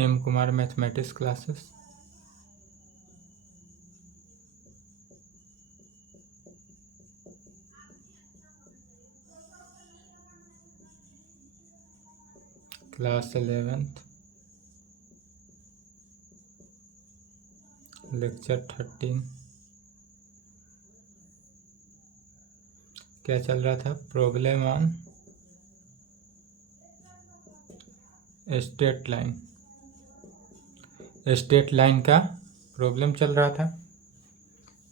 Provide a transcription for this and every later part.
M Kumar mathematics classes. Class 11th, lecture 13। क्या चल रहा था? Problem on straight line. Straight line का प्रॉब्लम चल रहा था।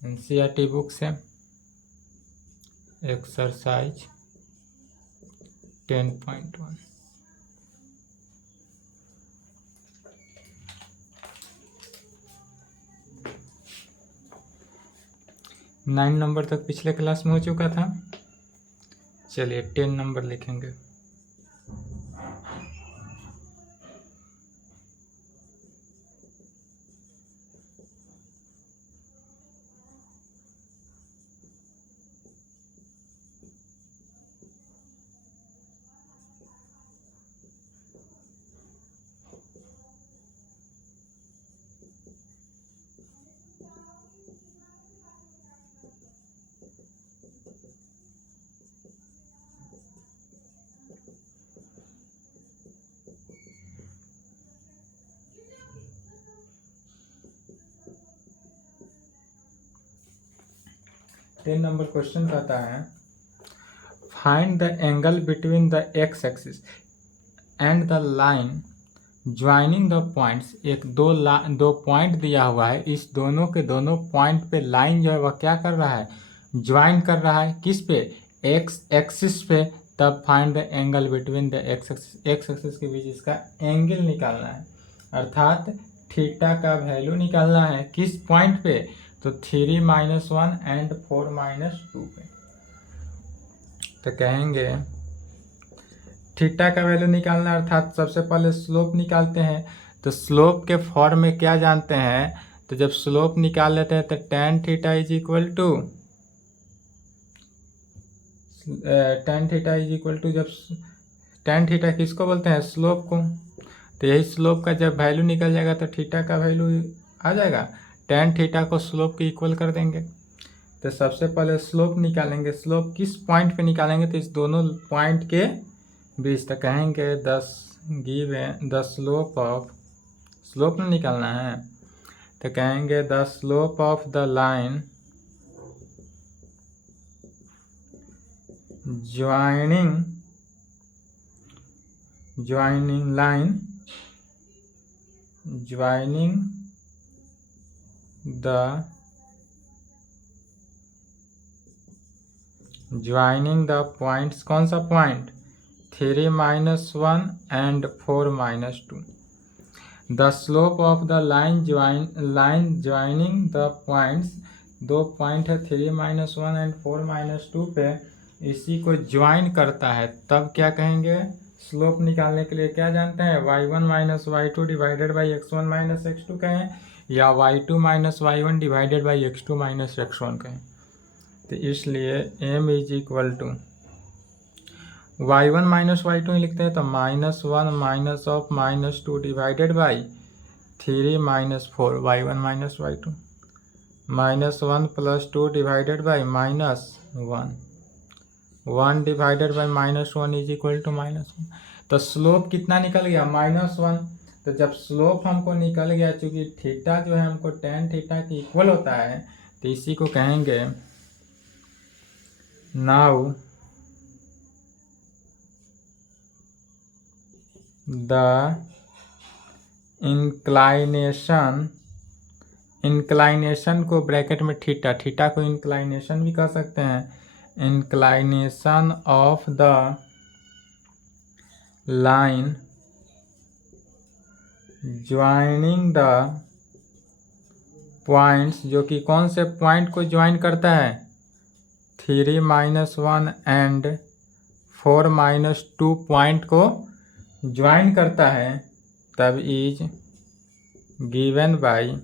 एनसीईआरटी बुक से एक्सरसाइज 10.1। नाइन नंबर तक पिछले क्लास में हो चुका था। चलिए 10 नंबर लिखेंगे। टेन नंबर क्वेश्चन कहता है find the angle between the x axis and the line joining the points. एक दो पॉइंट दिया हुआ है, इस दोनों के दोनों पॉइंट पे लाइन जो है वह क्या कर रहा है? ज्वाइन कर रहा है। किस पे? एक्स एक्सिस पे। तब find the angle between the x axis के बीच इसका एंगल निकालना है, अर्थात थीटा का वैल्यू निकालना है। किस पॉइंट पे? तो 3 - 1 एंड 4 - 2 पे। तो कहेंगे थीटा का वैल्यू निकालना, अर्थात सबसे पहले स्लोप निकालते हैं। तो स्लोप के फॉर्म में क्या जानते हैं? तो जब स्लोप निकाल लेते हैं तो tan theta is equal to जब tan थीटा किसको बोलते हैं? स्लोप को। तो यही स्लोप का जब वैल्यू निकल जाएगा तो थीटा का वैल्यू आ जाएगा। tan थीटा को स्लोप के इक्वल कर देंगे। तो सबसे पहले स्लोप निकालेंगे। स्लोप किस पॉइंट पे निकालेंगे? तो इस दोनों पॉइंट के बीच। तो कहेंगे द स्लोप में निकालना है। तो कहेंगे the slope of the line joining the points. कौन सा point? 3 - 1 and 4 - 2। The slope of the line joining the points. दो पॉइंट है 3 - 1 एंड 4 - 2 पे, इसी को ज्वाइन करता है। तब क्या कहेंगे? स्लोप निकालने के लिए क्या जानते हैं? y1 - y2 divided by x1 - x2 कहें, या y2 - y1 divided by x2 - x1 कहें। तो इसलिए m is equal to y1 - y2 ही लिखते हैं, तो -1 minus of -2 divided by 3 - 4 y1 - y2, -1 + 2 divided by -1, 1 divided by -1 is equal to -1। तो स्लोप कितना निकल गया? -1। तो जब स्लोप हमको निकल गया, चूंकि थीटा जो है हमको tan थीटा के इक्वल होता है, तो इसी को कहेंगे नाउ द इंक्लाइनेशन को ब्रैकेट में थीटा को इंक्लाइनेशन भी कह सकते हैं। Inclination of the line joining the points, जो कि कौन से पॉइंट को ज्वाइन करता है? 3 - 1 एंड 4 - 2 पॉइंट को ज्वाइन करता है। तब इज गिवन बाई,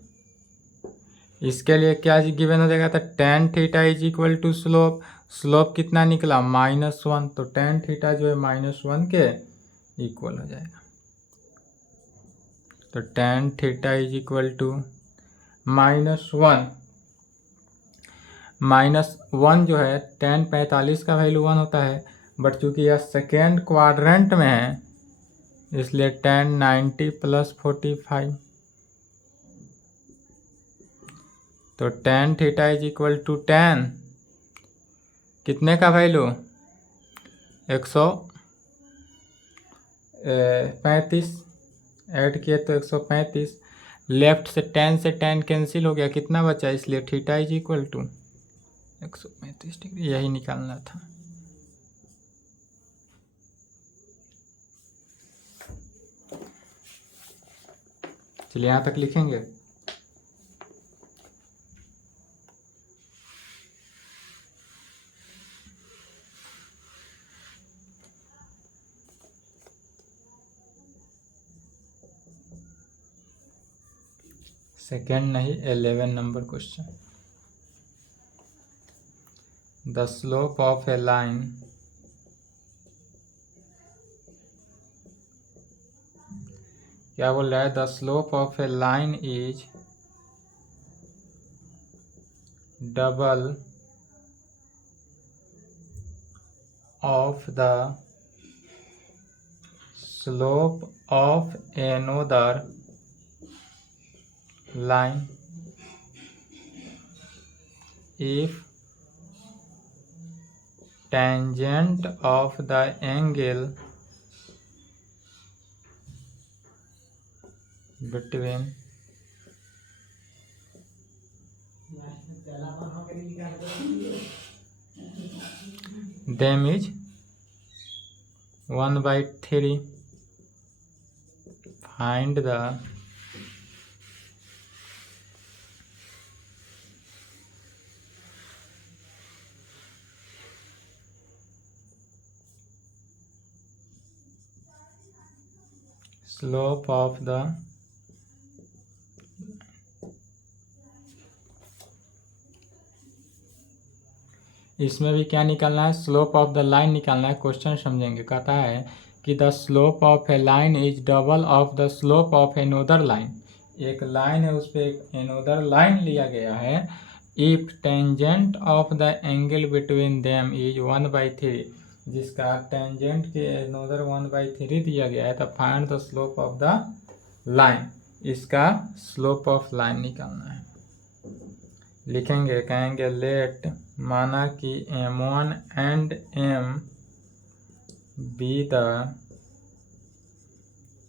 इसके लिए क्या गिवन हो जाएगा? तो tan theta is equal to slope कितना निकला? -1। तो tan थीटा जो है -1 के इक्वल हो जाएगा। तो tan theta is equal to -1। -1 जो है tan 45 का वैल्यू 1 होता है, बट चूंकि यह सेकेंड क्वाड्रेंट में है इसलिए tan 90 + 45। तो tan theta is equal to tan कितने का वैल्यू 135 ऐड किए तो 135। लेफ्ट से tan कैंसिल हो गया, कितना बचा, इसलिए theta is equal to 135 degree, यही निकालना था। चलिए यहाँ तक लिखेंगे। सेकेंड नहीं 11 number question. The slope of A line क्या बोल रहा है, the slope of A line is double of the slope of another line if tangent of the angle between them is 1/3. Find the slope of the इसमें भी क्या निकालना है, slope of the line निकालना है। क्वेश्चन समझेंगे। कहता है कि the slope of A line is double of the slope of another line. एक लाइन है उस पर एक एनोदर लाइन लिया गया है। If tangent of the angle between them is 1/3, जिसका टेंजेंट के एनोदर 1/3 दिया गया है, तो find the slope of the line. इसका स्लोप ऑफ लाइन निकालना है। लिखेंगे, कहेंगे लेट, माना कि M1 and M be the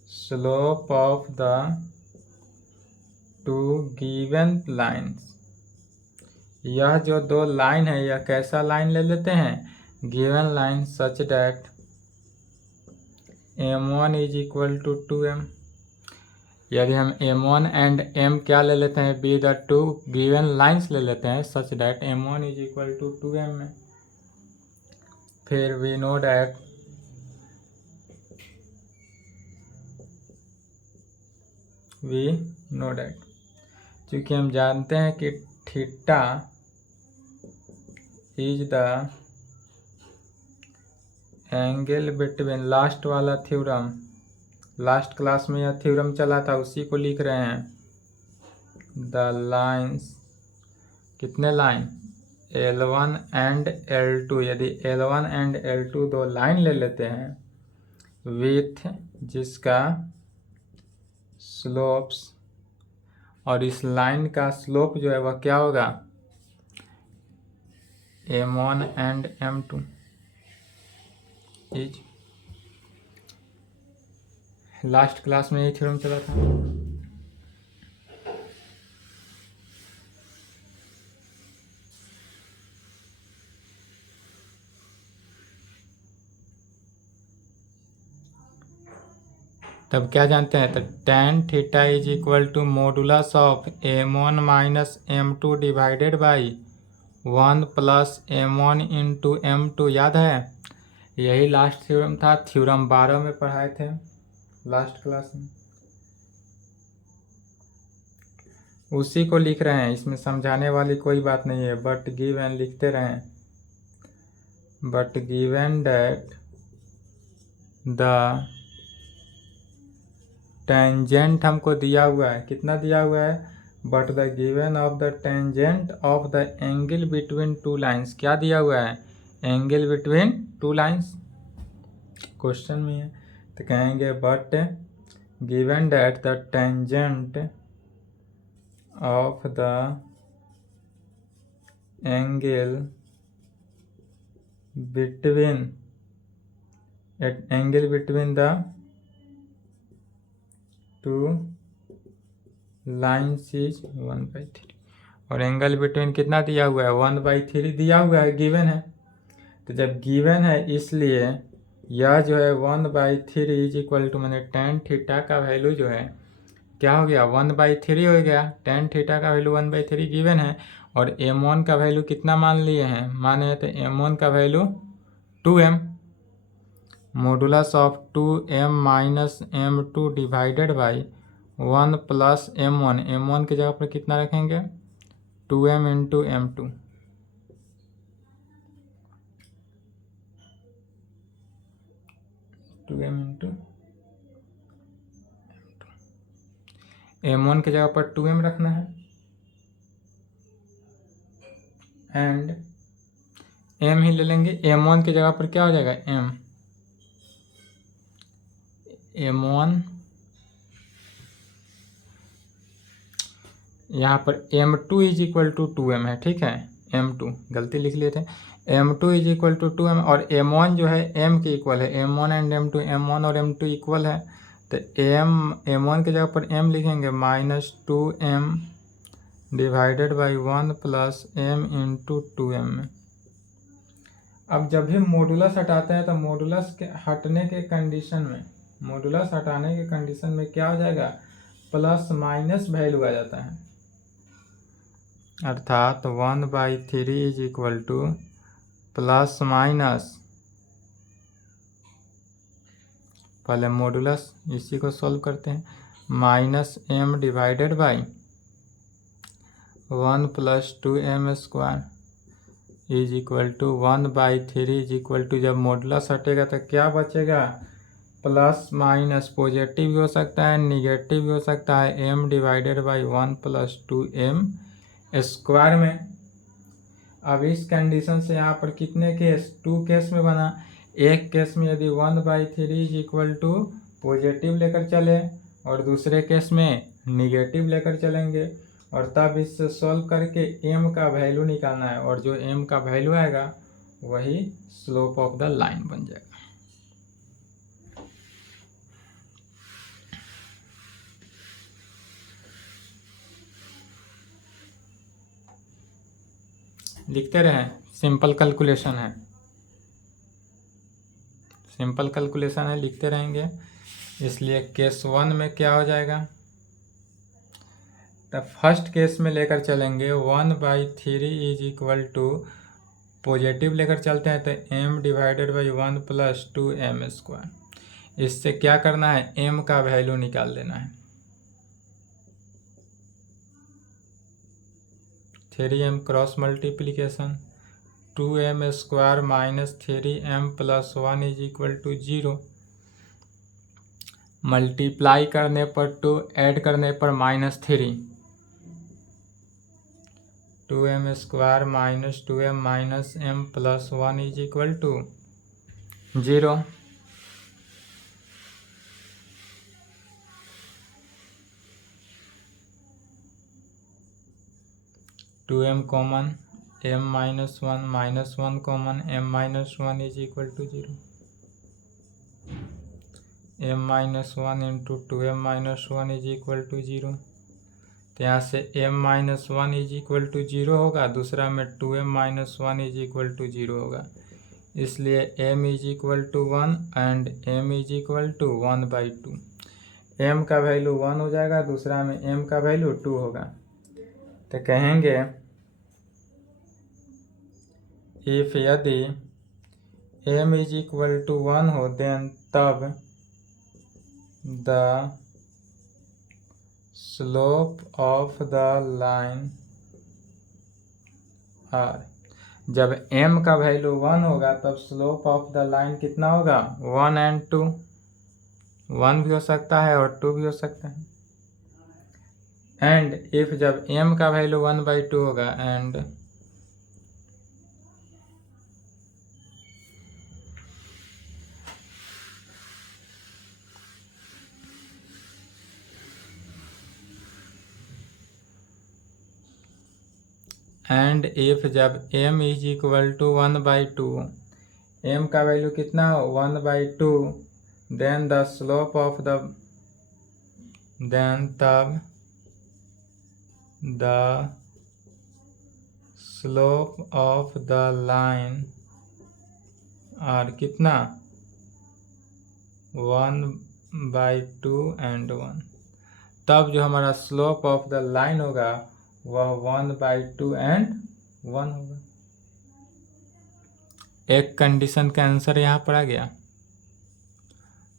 slope of the two given lines. यह जो दो लाइन है यह कैसा लाइन ले लेते हैं, given line, such that M1 is equal to 2M। यदि हम M1 एंड M क्या ले लेते हैं, be the two given lines ले लेते हैं, such that M1 is equal to 2M में। फिर वी नो डैट चूँकि हम जानते हैं कि theta is the angle between, last वाला थ्योरम, लास्ट क्लास में यह थ्योरम चला था, उसी को लिख रहे हैं। द लाइन्स, कितने लाइन, L1 एंड L2। यदि L1 एंड L2 दो लाइन ले लेते हैं विथ जिसका स्लोप्स, और इस लाइन का स्लोप जो है वह क्या होगा, M1 and M2 is, last class में ये थ्योरम चला था। तब क्या जानते हैं, तो tan theta is equal to modulus of M1 minus M2 divided by 1 plus M1 into M2। याद है, यही लास्ट थ्योरम था, थ्योरम 12 में पढ़ाए थे लास्ट क्लास में, उसी को लिख रहे हैं। इसमें समझाने वाली कोई बात नहीं है, बट गिवन लिखते रहें। But given that the tangent हमको दिया हुआ है, कितना दिया हुआ है, but the given of the tangent of the angle between two lines, क्या दिया हुआ है, angle between two lines, question में है। तो कहेंगे but given that the tangent of the angle between the two lines is 1/3, और एंगल बिटवीन कितना दिया हुआ है, 1/3 दिया हुआ है, गिवन है। तो जब गिवन है इसलिए यह जो है 1/3 इज इक्वल टू, मैंने टेन थीटा का वैल्यू जो है क्या हो गया, 1/3 हो गया। टेन थीटा का वैल्यू 1/3 गिवन है, और m1 का वैल्यू कितना मान लिए हैं, माने तो m1 का value 2m, modulus of 2m minus m2 divided by 1 plus m1, m1 की जगह पर कितना रखेंगे, 2m इंटू m2, m1 की जगह पर 2m रखना है, एंड m ही ले लेंगे, m1 की जगह पर क्या हो जाएगा, m1, यहाँ पर m2 is equal to 2m है, ठीक है, m2 गलती लिख लिए थे, m2 is equal to 2m, और m1 जो है m के इक्वल है, m1 एंड m2, m1 और m2 इक्वल है, तो m1 की जगह पर m लिखेंगे minus 2m divided by 1 plus m into 2m में। अब जब भी मॉडुलस हटाते हैं तो मॉडुलस के हटने के कंडीशन में, मॉडुलस हटाने के कंडीशन में क्या हो जाएगा, प्लस माइनस वैल्यू आ जाता है, अर्थात 1/3 is equal to plus minus, पहले मॉडुलस इसी को सॉल्व करते हैं, माइनस m डिवाइडेड बाई 1 प्लस 2m square is equal to 1/3 is equal to, जब मॉडुलस हटेगा तो क्या बचेगा, प्लस माइनस, पॉजिटिव भी हो सकता है निगेटिव भी हो सकता है, m डिवाइडेड बाई 1 प्लस 2m स्क्वायर में। अब इस कंडीशन से यहाँ पर कितने केस, 2 केस में बना, एक केस में यदि 1/3 इज इक्वल टू पॉजिटिव लेकर चले और दूसरे केस में निगेटिव लेकर चलेंगे, और तब इससे सॉल्व करके m का वैल्यू निकालना है, और जो m का वैल्यू आएगा वही स्लोप ऑफ द लाइन बन जाएगा। लिखते रहें, सिंपल कैलकुलेशन है, सिंपल कैलकुलेशन है, लिखते रहेंगे। इसलिए केस 1 में क्या हो जाएगा, तो फर्स्ट केस में लेकर चलेंगे 1/3 इज इक्वल टू, पॉजिटिव लेकर चलते हैं तो m डिवाइडेड बाई 1 प्लस 2m स्क्वायर। इससे क्या करना है, m का वैल्यू निकाल लेना है, 3m cross multiplication, 2m square minus 3m plus 1 is equal to 0, multiply करने पर 2, ऐड करने पर -3, 2m square minus 2m minus m plus 1 is equal to 0। 2m common, m minus 1 common, m minus 1 is equal to 0, m minus 1 into 2m minus 1 is equal to 0। तो यहाँ से m minus 1 is equal to 0 होगा, दूसरा में 2m minus 1 is equal to 0 होगा, इसलिए m is equal to 1 and m is equal to 1/2। m का value 1 हो जाएगा, दूसरा में m का वैल्यू 2 होगा। तो कहेंगे इफ यदि m इज इक्वल टू 1 हो, देन तब the slope of the line r, जब m का वैल्यू 1 होगा तब स्लोप ऑफ द लाइन कितना होगा, 1 एंड 2। 1 भी हो सकता है और 2 भी हो सकता है। एंड इफ जब m का वैल्यू 1/2 होगा एंड इफ जब m is equal to 1/2, m का वैल्यू कितना हो 1/2, then the slope of the तब the slope of the line और कितना 1/2 एंड 1, तब जो हमारा स्लोप ऑफ द लाइन होगा वह 1/2 एंड 1 होगा। एक कंडीशन का आंसर यहाँ पर आ गया।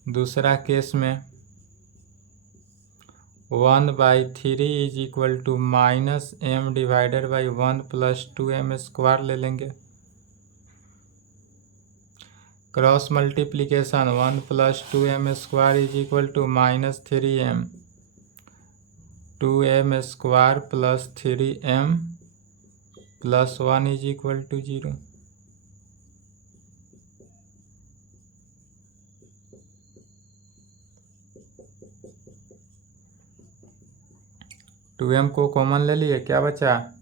दूसरा केस में 1/3 is equal to -m divided by 1 + 2m² ले लेंगे। Cross multiplication 1 + 2m² is equal to -3m, 2m² + 3m + 1 is equal to 0। Two M को कॉमन ले लिए, क्या बचा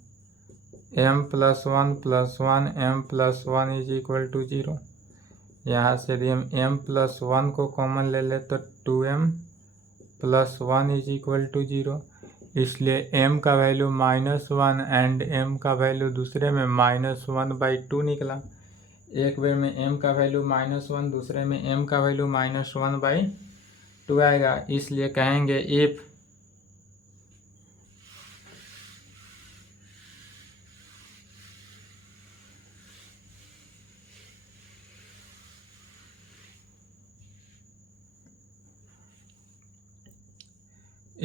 m + 1 + 1 m + 1 is equal to 0। यहाँ से यदि हम m + 1 को कॉमन ले ले तो 2m + 1 इज इक्वल टू 0। इसलिए m का वैल्यू -1 एंड m का वैल्यू दूसरे में -1/2 निकला। एक बेर में m का वैल्यू -1, दूसरे में m का वैल्यू -1/2 आएगा। इसलिए कहेंगे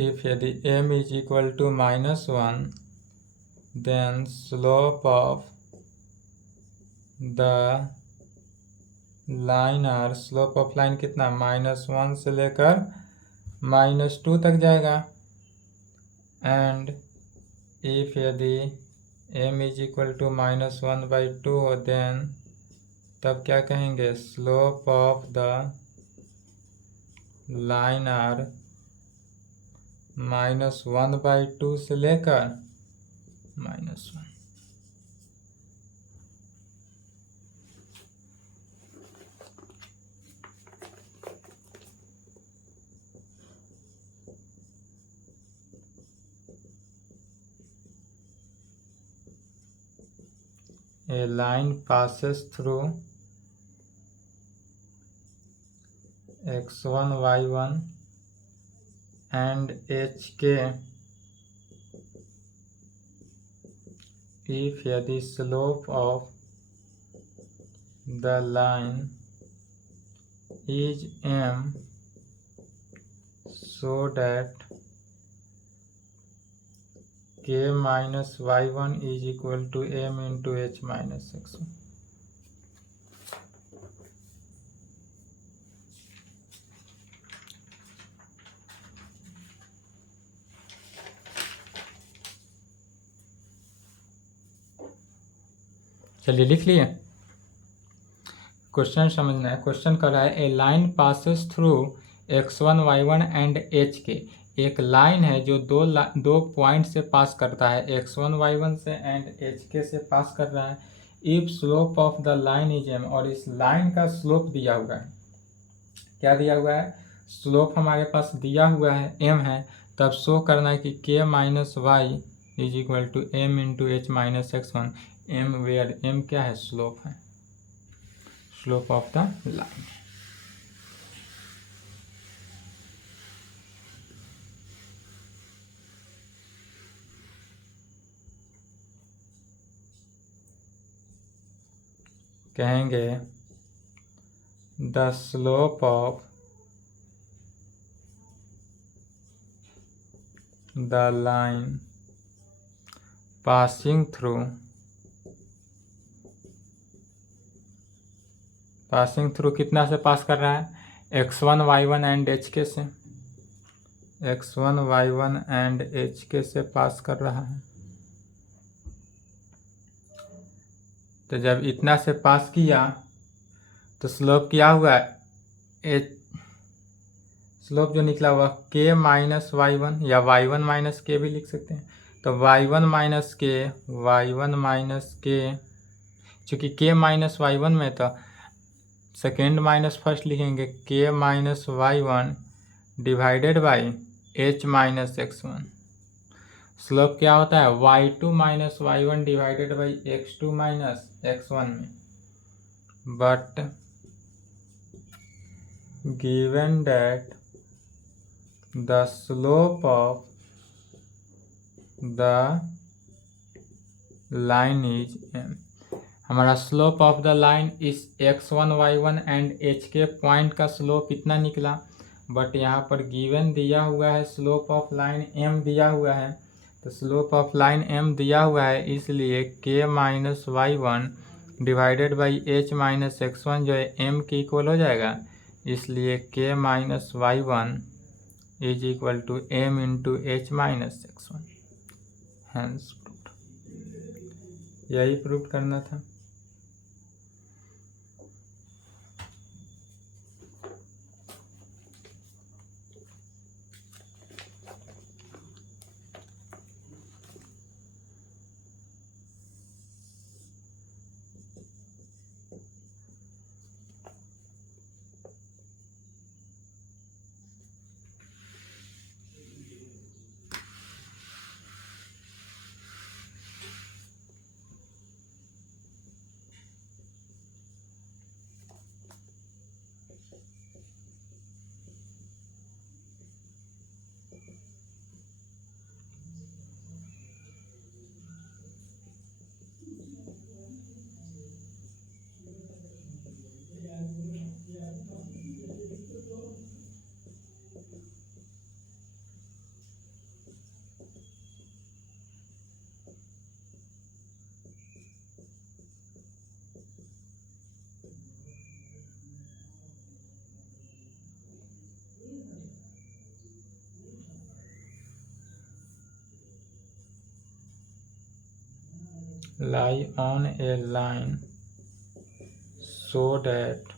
if यदि m is equal to -1, then slope of the line और स्लोप ऑफ लाइन कितना -1 से लेकर -2 तक जाएगा। एंड इफ यदि m is equal to -1/2 हो, देन तब क्या कहेंगे slope of the line are -1/2 से लेकर -1। A line passes through x1, y1 and hk if यदि slope of the line is m so that k minus y1 is equal to m into h minus x1। चलिए लिख लिए। Question समझना है। Question कर रहा है a line passes through x1, y1 and hk। एक लाइन है जो दो पॉइंट से पास करता है, x1, y1 से एंड hk से पास कर रहा है। If slope of the line is m, और इस लाइन का स्लोप दिया हुआ है। क्या दिया हुआ है? स्लोप हमारे पास दिया हुआ है m है, तब शो करना है कि k minus Y is equal to m into h minus x1। m where m क्या है? स्लोप है, स्लोप ऑफ द लाइन। कहेंगे the slope of the line passing through कितना से पास कर रहा है? x1 y1 एंड एच के से, x1 y1 एंड एच के से पास कर रहा है। तो जब इतना से पास किया तो स्लोप क्या हुआ, एच स्लोप जो निकला हुआ k माइनस y1 या y1 माइनस के भी लिख सकते हैं। तो y1 माइनस के चूँकि k माइनस y1 में तो सेकेंड माइनस फर्स्ट लिखेंगे, k minus y1 divided by h minus x1। Slope क्या होता है y2 minus y1 divided by x2 minus x1 में। But given that the slope of the line is m, हमारा slope of the line इस x1 y1 and h के point का slope इतना निकला। बट यहाँ पर गिवन दिया हुआ है स्लोप ऑफ लाइन m दिया हुआ है। तो स्लोप ऑफ लाइन m दिया हुआ है, इसलिए k minus y1 divided by h minus x1 जो है m के इक्वल हो जाएगा। इसलिए k minus y1 is equal to m into H minus x1। Hence proof, यही प्रूफ करना था। Lie on a line so that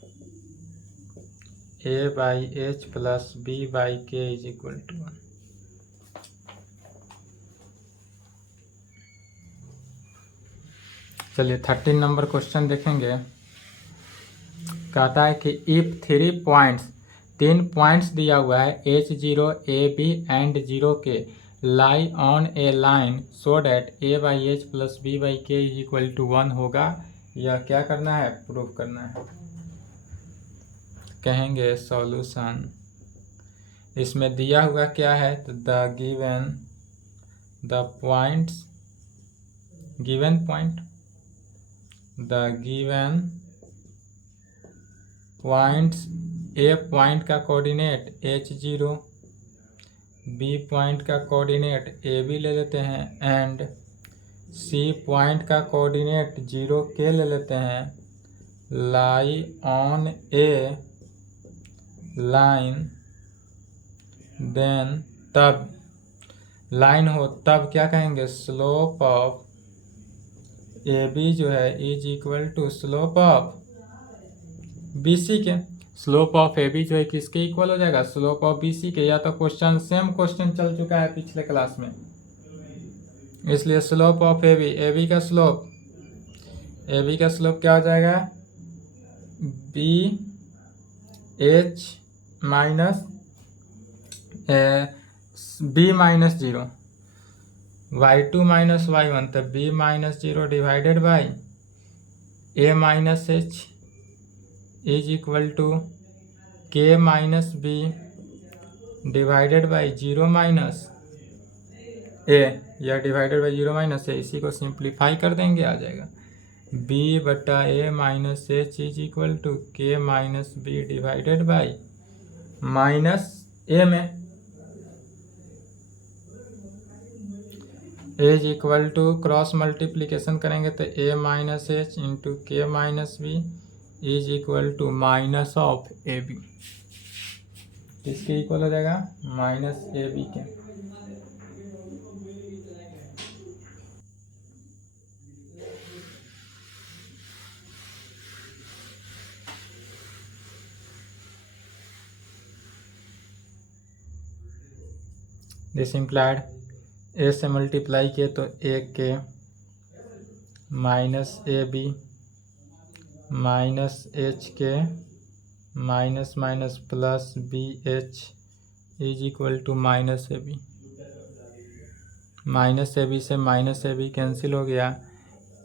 a by h plus b by k is equal to 1। चलिए 13 number question देखेंगे। कहता है कि if 3 points दिया हुआ है h0 ab and 0k lie on a line so that a by h plus b by के is equal to 1 होगा। यह क्या करना है, प्रूफ करना है। कहेंगे सॉल्यूशन, इसमें दिया हुआ क्या है, तो the given points A point का कोऑर्डिनेट h0, बी पॉइंट का कोऑर्डिनेट ए बी ले लेते हैं एंड सी पॉइंट का कोऑर्डिनेट 0k ले लेते हैं। Lie on a line, then तब लाइन हो तब क्या कहेंगे, स्लोप ऑफ ए बी जो है is equal to slope of B C के। स्लोप ऑफ ए बी जो है किसके इक्वल हो जाएगा, स्लोप ऑफ बी सी के। या तो सेम क्वेश्चन चल चुका है पिछले क्लास में, इसलिए स्लोप ऑफ ए बी का स्लोप क्या हो जाएगा, B H minus B minus 0 y2 minus y1, तो b minus 0 divided by a minus H is equal to k minus b divided by 0 minus a, या divided by 0 minus a। इसी को simplify कर देंगे, आ जाएगा b बटा a minus H is equal to k minus b divided by minus a में h equal to cross multiplication करेंगे तो a minus h into k minus b is equal to minus of A b. इसके equal हो जाएगा minus ए b के। This implied a से multiply किए तो a k minus A B minus h k minus minus plus b h is equal to minus A B. Minus A B से minus ए B cancel हो गया,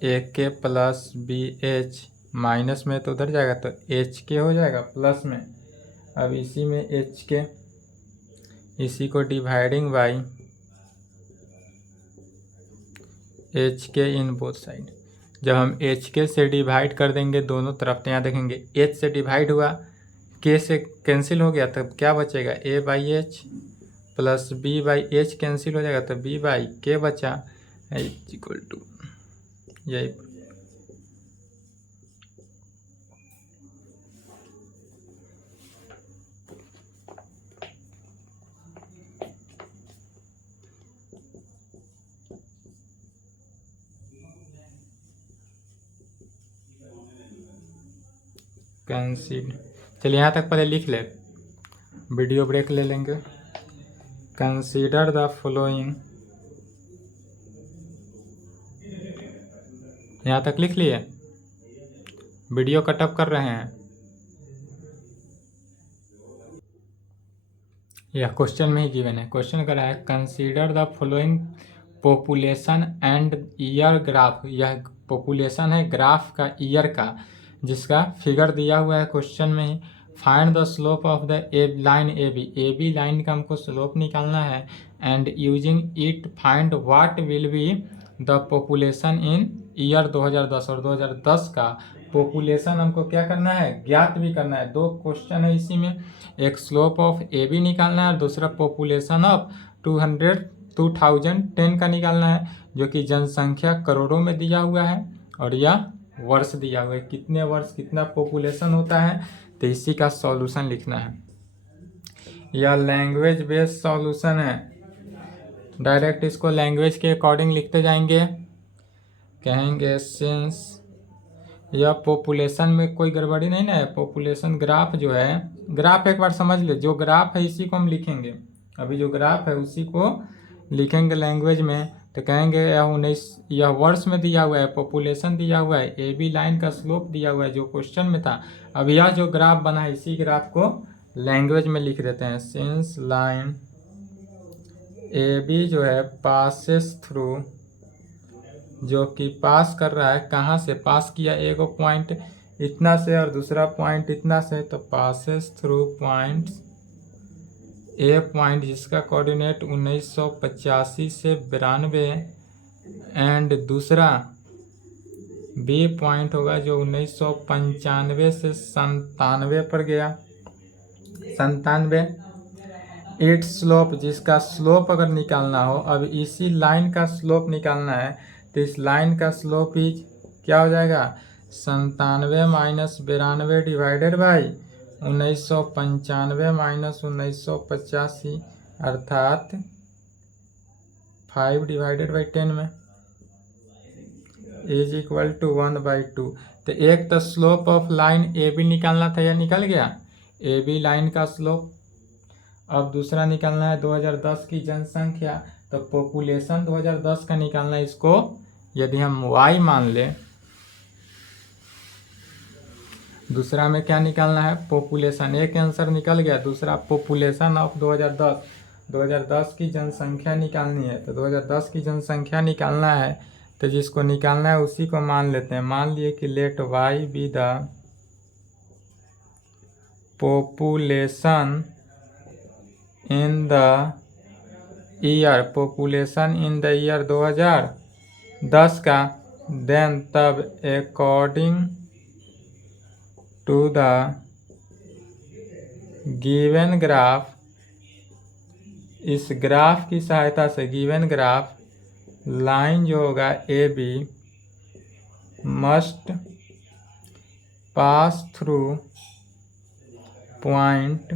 ए के plus b H minus में तो उधर जाएगा तो एच के हो जाएगा प्लस में। अब इसी में एच के, इसी को डिवाइडिंग बाई एच के इन बोथ साइड। जब हम एच के से डिवाइड कर देंगे दोनों तरफ तो यहाँ देखेंगे एच से डिवाइड हुआ, के से कैंसिल हो गया, तब क्या बचेगा a by h plus b by h cancel हो जाएगा तो बी बाई के बचा, इज इक्वल टू यही। कंसीड, चलिए यहाँ तक पहले लिख ले, वीडियो ब्रेक ले लेंगे। कंसीडर द फॉलोइंग, यहाँ तक लिख लिए, वीडियो कटअप कर रहे हैं। यह क्वेश्चन में ही गिवन है, क्वेश्चन कर रहा है consider the following population and year graph. यह पॉपुलेशन है ग्राफ का ईयर का, जिसका फिगर दिया हुआ है क्वेश्चन में ही। Find the slope of the a line A B line का हमको स्लोप निकालना है, and using it find what will be the population in year 2010। और 2010 का पॉपुलेशन हमको क्या करना है, ज्ञात भी करना है। दो क्वेश्चन है इसी में, एक स्लोप ऑफ ए बी निकालना है और दूसरा पॉपुलेशन ऑफ 2010 का निकालना है, जो कि जनसंख्या करोड़ों में दिया हुआ है और यह वर्ष दिया हुआ है, कितने वर्ष कितना पॉपुलेशन होता है, तो इसी का सॉल्यूशन लिखना है। यह लैंग्वेज बेस्ड सॉल्यूशन है, डायरेक्ट इसको लैंग्वेज के अकॉर्डिंग लिखते जाएंगे। कहेंगे सिंस, यह पॉपुलेशन में कोई गड़बड़ी नहीं ना है, पॉपुलेशन ग्राफ जो है, ग्राफ एक बार समझ ले, जो ग्राफ है इसी को हम लिखेंगे, अभी जो ग्राफ है उसी को लिखेंगे लैंग्वेज में। तो कहेंगे यह वर्ष में दिया हुआ है, पॉपुलेशन दिया हुआ है, ए बी लाइन का स्लोप दिया हुआ है जो क्वेश्चन में था। अब यह जो ग्राफ बना है इसी ग्राफ को लैंग्वेज में लिख देते हैं। सिंस लाइन ए बी जो है पासेस थ्रू, जो कि पास कर रहा है, कहाँ से पास किया, एक पॉइंट इतना से और दूसरा पॉइंट इतना से, तो passes through points, A point जिसका कोऑर्डिनेट 1985 से 92 एंड दूसरा बी पॉइंट होगा जो 1995 से 97 पर गया, 97। इट्स स्लोप, जिसका स्लोप अगर निकालना हो, अब इसी लाइन का स्लोप निकालना है, तो इस लाइन का स्लोप इज क्या हो जाएगा, 97 माइनस 92 डिवाइडेड बाई 1995 माइनस 1985, अर्थात 5 डिवाइडेड बाई 10 में, इज इक्वल टू 1/2। तो एक तो slope of line A B निकालना था, यह निकल गया ए बी लाइन का स्लोप। अब दूसरा निकालना है 2010 की जनसंख्या, तो पॉपुलेशन 2010 का निकालना है। इसको यदि हम y मान ले, दूसरा में क्या निकालना है, पॉपुलेशन, एक आंसर निकल गया, दूसरा पॉपुलेशन ऑफ 2010 की जनसंख्या निकालनी है। तो 2010 की जनसंख्या निकालना है, तो जिसको निकालना है उसी को मान लेते हैं। मान लिए कि let y be the population in the year, population in the year 2010 का, देन तब according to the given graph, इस ग्राफ की सहायता से, गिवन ग्राफ लाइन जो होगा A B must pass through point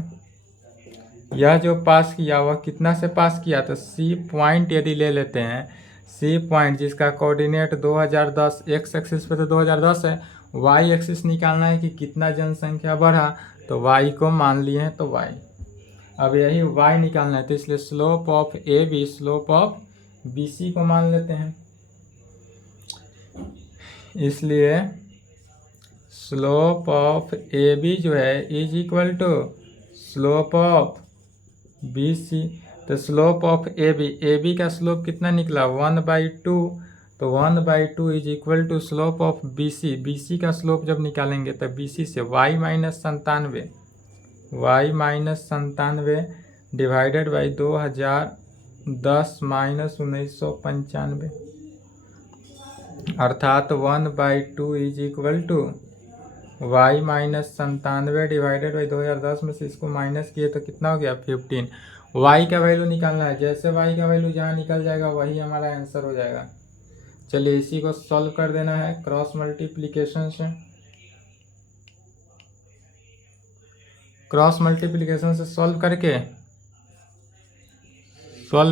यह जो पास किया वह कितना से पास किया, तो सी पॉइंट यदि ले लेते हैं, सी पॉइंट जिसका कोऑर्डिनेट 2010, एक्स एक्सिस पे तो 2010 है, वाई एक्सिस निकालना है कि कितना जनसंख्या बढ़ा, तो वाई को मान लिए हैं तो वाई। अब यही वाई निकालना है, तो इसलिए slope of A B slope of B C को मान लेते हैं। इसलिए स्लोप ऑफ ए बी जो है is equal to slope of B C. तो स्लोप ऑफ ए बी का स्लोप कितना निकला 1/2, तो 1/2 is equal to slope of B C का स्लोप जब निकालेंगे तो बी सी से y माइनस संतानवे डिवाइडेड बाई 2010 माइनस 1995, अर्थात 1/2 is equal to y minus संतानवे डिवाइडेड बाई 2010 में से इसको माइनस किए तो कितना हो गया 15। y का वैल्यू निकालना है, जैसे y का वैल्यू जहाँ निकल जाएगा वही हमारा आंसर हो जाएगा। चलिए इसी को सॉल्व कर देना है क्रॉस मल्टीप्लिकेशन से। क्रॉस मल्टीप्लिकेशन से सॉल्व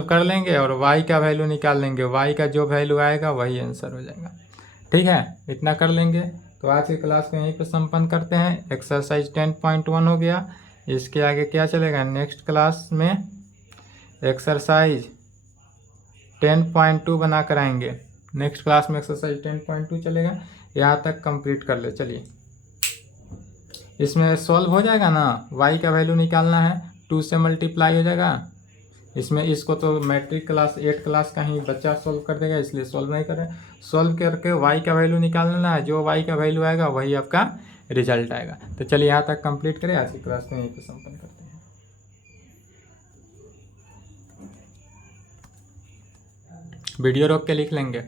कर लेंगे और y का वैल्यू निकाल लेंगे, y का जो वैल्यू आएगा वही आंसर हो जाएगा। ठीक है, इतना कर लेंगे। तो आज की क्लास को यहीं पे संपन्न करते हैं। एक्सरसाइज 10.1 हो गया, इसके आगे क्या चलेगा नेक्स्ट क्लास में एक्सरसाइज 10.2 बना कर आएंगे। नेक्स्ट क्लास में एक्सरसाइज 10.2 चलेगा, यहाँ तक कंप्लीट कर ले। चलिए इसमें सॉल्व हो जाएगा ना, y का वैल्यू निकालना है, 2 से मल्टीप्लाई हो जाएगा इसमें। इसको तो मैट्रिक क्लास 8 क्लास का ही बच्चा सॉल्व कर देगा, इसलिए सॉल्व नहीं करें। सॉल्व करके y का वैल्यू निकाल लेना है, जो y का वैल्यू आएगा वही आपका रिजल्ट आएगा। तो चलिए यहाँ तक कंप्लीट करें, आज की क्लास को यहीं पे संपन्न करते हैं। वीडियो रोक के लिख लेंगे।